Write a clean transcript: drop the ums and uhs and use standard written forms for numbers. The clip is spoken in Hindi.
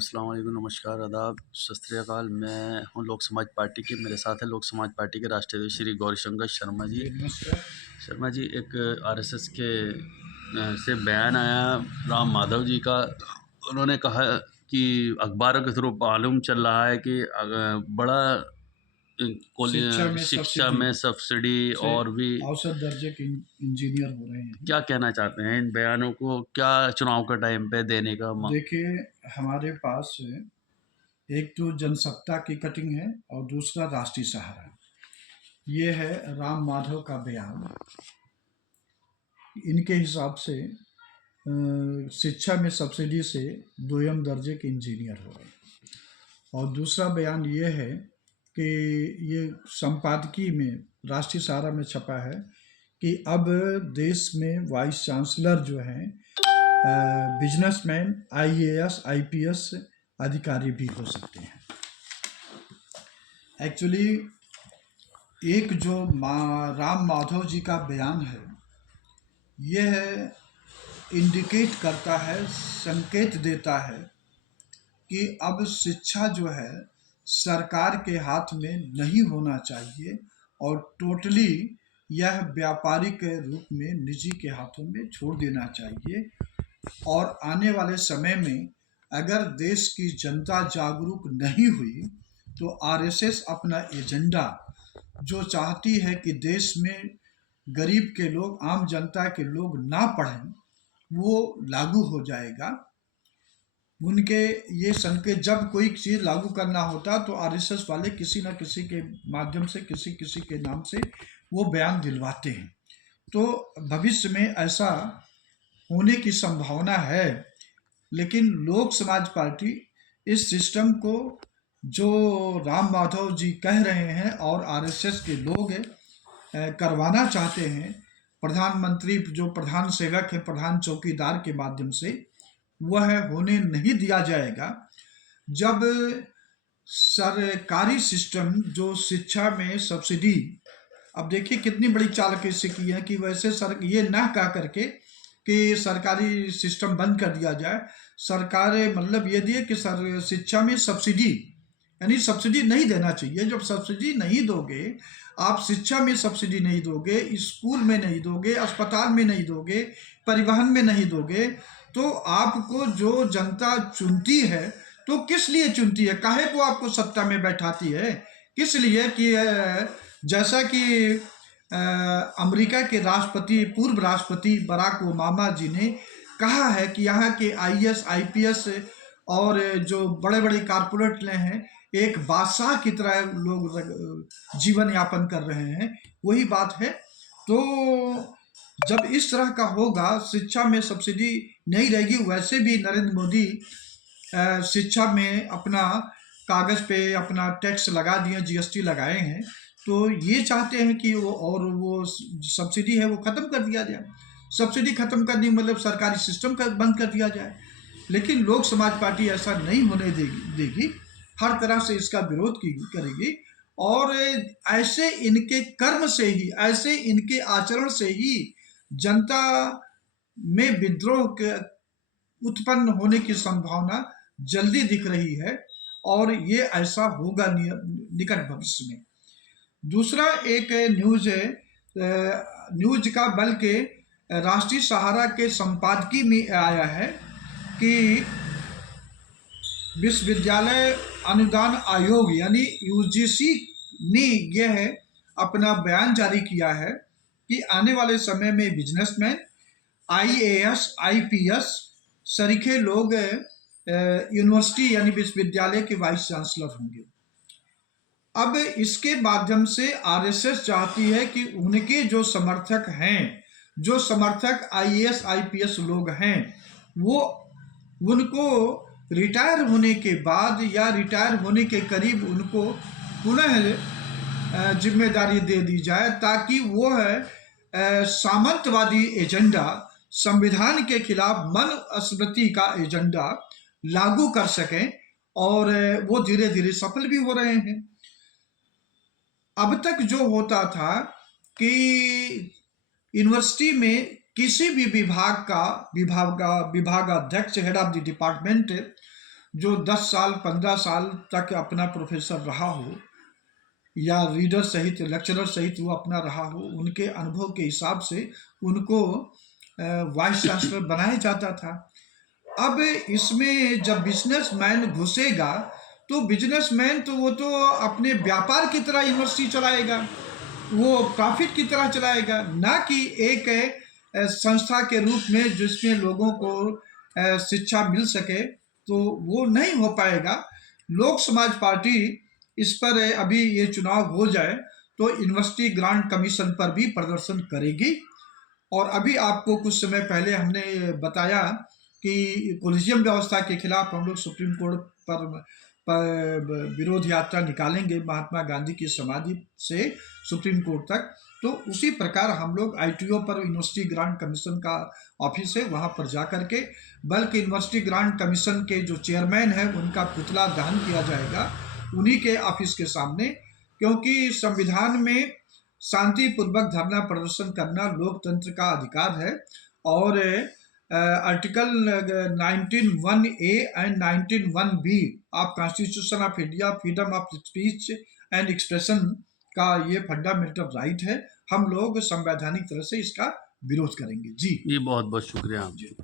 अस्सलाम वालेकुम, नमस्कार, आदाब, सत श्री अकाल। मैं हूँ लोक समाज पार्टी के, मेरे साथ है लोक समाज पार्टी के राष्ट्रीय अध्यक्ष श्री गौरीशंकर शर्मा जी। नमस्कार। शर्मा जी, एक आरएसएस के से बयान आया राम माधव जी का। उन्होंने कहा कि अखबारों के थ्रू मालूम चल रहा है कि बड़ा शिक्षा में सब्सिडी से और भी। औसत दर्जे के इंजीनियर हो रहे हैं। क्या कहना चाहते हैं इन बयानों को, क्या चुनाव के टाइम पे देने का देखिए, हमारे पास एक तो जनसत्ता की कटिंग है और दूसरा राष्ट्रीय सहारा। ये है राम माधव का बयान। इनके हिसाब से शिक्षा में सब्सिडी से दोयम दर्जे के इंजीनियर हो रहे हैं। और दूसरा बयान ये है कि ये संपादकीय में राष्ट्रीय सहारा में छपा है कि अब देश में वाइस चांसलर जो हैं बिजनेसमैन, आईएएस, आईपीएस अधिकारी भी हो सकते हैं। एक्चुअली एक जो राम माधव जी का बयान है, यह इंडिकेट करता है, संकेत देता है कि अब शिक्षा जो है सरकार के हाथ में नहीं होना चाहिए और टोटली यह व्यापारिक रूप में निजी के हाथों में छोड़ देना चाहिए। और आने वाले समय में अगर देश की जनता जागरूक नहीं हुई तो आरएसएस अपना एजेंडा जो चाहती है कि देश में गरीब के लोग, आम जनता के लोग ना पढ़ें, वो लागू हो जाएगा। उनके ये संकेत, जब कोई चीज़ लागू करना होता तो आरएसएस वाले किसी न किसी के माध्यम से, किसी किसी के नाम से वो बयान दिलवाते हैं। तो भविष्य में ऐसा होने की संभावना है। लेकिन लोक समाज पार्टी इस सिस्टम को जो राम माधव जी कह रहे हैं और आरएसएस के लोग करवाना चाहते हैं, प्रधानमंत्री जो प्रधान सेवक है, प्रधान चौकीदार के माध्यम से, वह होने नहीं दिया जाएगा। जब सरकारी सिस्टम जो शिक्षा में सब्सिडी, अब देखिए कितनी बड़ी चाल कैसे की है कि वैसे ये ना कह करके कि सरकारी सिस्टम बंद कर दिया जाए। सरकार मतलब ये दिए कि शिक्षा में सब्सिडी, यानी सब्सिडी नहीं देना चाहिए। जब सब्सिडी नहीं दोगे, आप शिक्षा में सब्सिडी नहीं दोगे, स्कूल में नहीं दोगे, अस्पताल में नहीं दोगे, परिवहन में नहीं दोगे, तो आपको जो जनता चुनती है तो किस लिए चुनती है, काहे को आपको सत्ता में बैठाती है? किस लिए कि जैसा कि अमेरिका के राष्ट्रपति, पूर्व राष्ट्रपति बराक ओबामा जी ने कहा है कि यहाँ के आईएएस, आईपीएस और जो बड़े बड़े कारपोरेट हैं, एक बादशाह की तरह लोग जीवन यापन कर रहे हैं। वही बात है। तो जब इस तरह का होगा, शिक्षा में सब्सिडी नहीं रहेगी। वैसे भी नरेंद्र मोदी शिक्षा में अपना कागज़ पे अपना टैक्स लगा दिए, जीएसटी लगाए हैं। तो ये चाहते हैं कि वो सब्सिडी है वो ख़त्म कर दिया जाए। सब्सिडी ख़त्म करनी मतलब सरकारी सिस्टम का बंद कर दिया जाए। लेकिन लोक समाज पार्टी ऐसा नहीं होने देगी। हर तरह से इसका विरोध करेगी। और ऐसे इनके कर्म से ही, ऐसे इनके आचरण से ही जनता में विद्रोह के उत्पन्न होने की संभावना जल्दी दिख रही है और ये ऐसा होगा निकट भविष्य में। दूसरा एक न्यूज है, न्यूज का बल्कि राष्ट्रीय सहारा के संपादकीय में आया है कि विश्वविद्यालय अनुदान आयोग यानी यूजीसी ने यह अपना बयान जारी किया है कि आने वाले समय में बिजनेसमैन, आईएएस, आईपीएस सरीखे लोग यूनिवर्सिटी यानी विश्वविद्यालय के वाइस चांसलर होंगे। अब इसके माध्यम से आरएसएस चाहती है कि उनके जो समर्थक हैं, जो समर्थक आईएएस, आईपीएस लोग हैं, वो उनको रिटायर होने के बाद या रिटायर होने के करीब उनको पुनः जिम्मेदारी दे दी जाए, ताकि वो सामंतवादी एजेंडा, संविधान के खिलाफ मनुस्मृति का एजेंडा लागू कर सकें। और वो धीरे धीरे सफल भी हो रहे हैं। अब तक जो होता था कि यूनिवर्सिटी में किसी भी विभागाध्यक्ष, हेड ऑफ द डिपार्टमेंट, जो 10 साल 15 साल तक अपना प्रोफेसर रहा हो या रीडर सहित लेक्चरर सहित वो अपना रहा हो, उनके अनुभव के हिसाब से उनको वाइस चांसलर बनाया जाता था। अब इसमें जब बिजनेसमैन घुसेगा तो बिजनेसमैन तो वो तो अपने व्यापार की तरह यूनिवर्सिटी चलाएगा, वो प्रॉफिट की तरह चलाएगा, ना कि एक संस्था के रूप में जिसमें लोगों को शिक्षा मिल सके। तो वो नहीं हो पाएगा। लोक समाज पार्टी इस पर अभी ये चुनाव हो जाए तो यूनिवर्सिटी ग्रांट कमीशन पर भी प्रदर्शन करेगी। और अभी आपको कुछ समय पहले हमने बताया कि कोलिजियम व्यवस्था के खिलाफ हम लोग सुप्रीम कोर्ट पर विरोध यात्रा निकालेंगे, महात्मा गांधी की समाधि से सुप्रीम कोर्ट तक। तो उसी प्रकार हम लोग आईटीओ पर यूनिवर्सिटी ग्रांट कमीशन का ऑफिस है वहाँ पर जा करके, बल्कि यूनिवर्सिटी ग्रांट कमीशन के जो चेयरमैन है उनका पुतला दहन किया जाएगा उन्हीं के ऑफिस के सामने, क्योंकि संविधान में शांतिपूर्वक धरना प्रदर्शन करना लोकतंत्र का अधिकार है। और article 19(1)(a) and 19(1)(b) of constitution of India, freedom of speech and expression का ये फंडामेंटल राइट है। हम लोग संवैधानिक तरह से इसका विरोध करेंगे। जी जी, बहुत बहुत शुक्रिया जी।